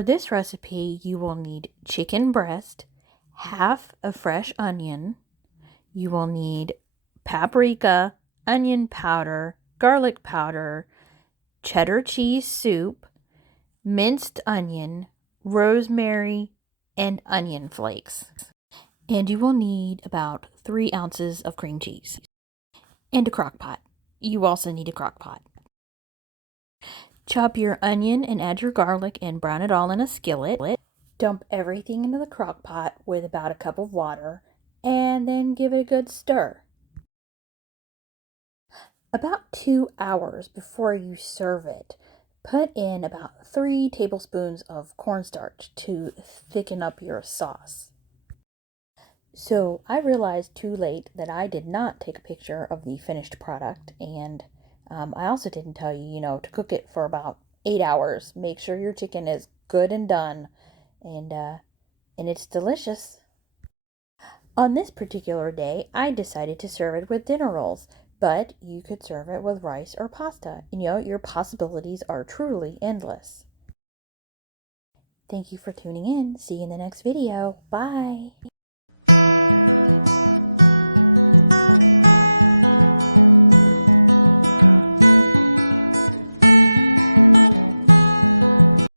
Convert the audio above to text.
For this recipe, you will need chicken breast, half a fresh onion. You will need paprika, onion powder, garlic powder, cheddar cheese soup, minced onion, rosemary, and onion flakes. And you will need about 3 ounces of cream cheese. And a crock pot. You also need a crock pot. Chop your onion and add your garlic and brown it all in a skillet. Dump everything into the crock pot with about a cup of water and then give it a good stir. About 2 hours before you serve it, put in about 3 tablespoons of cornstarch to thicken up your sauce. So I realized too late that I did not take a picture of the finished product, and I also didn't tell you, to cook it for about 8 hours. Make sure your chicken is good and done, and it's delicious. On this particular day, I decided to serve it with dinner rolls, but you could serve it with rice or pasta. Your possibilities are truly endless. Thank you for tuning in. See you in the next video. Bye.